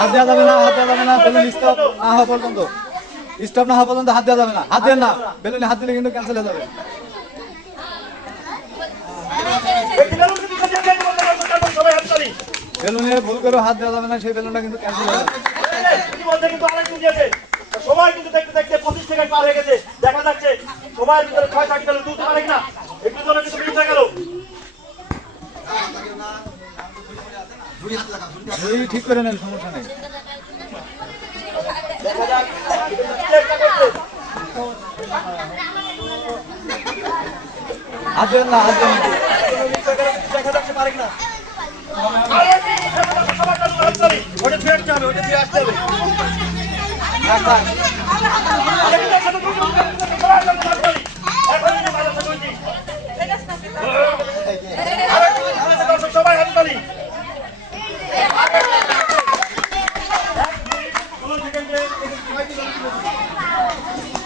হাত দেওয়া যাবে না, হাত দেওয়া যাবে না, বেলুন স্টপ না হওয়া পর্যন্ত, স্টপ না হওয়া পর্যন্ত হাত দেওয়া যাবে না। হাত দেন না, বেলুনে হাত দিলে কিন্তু ক্যান্সেল হয়ে যাবে। বেলুনে ভুল করে হাত দেওয়া যাবে না, সেই বেলুনটা কিন্তু ক্যান্সেল হয়ে যাবে। সময় কিন্তু দেখতে দেখতে 25 সেকেন্ড পার হয়ে গেছে, দেখা যাচ্ছে সময়ের ভিতরে 6-7 বেলুন তুলতে পারে কিনা, একটু জন্য কিন্তু মিস হয়ে গেল। এই ঠিক করে নেন, সমস্যা নেই। দেখা যাক চেষ্টা করছে। হাত দেন না, হাত দেন না। দেখা যাচ্ছে পারে কিনা। ওটা ফিরে আসতে হবে, ওটা ফিরে আসতে হবে। থাক, থাক।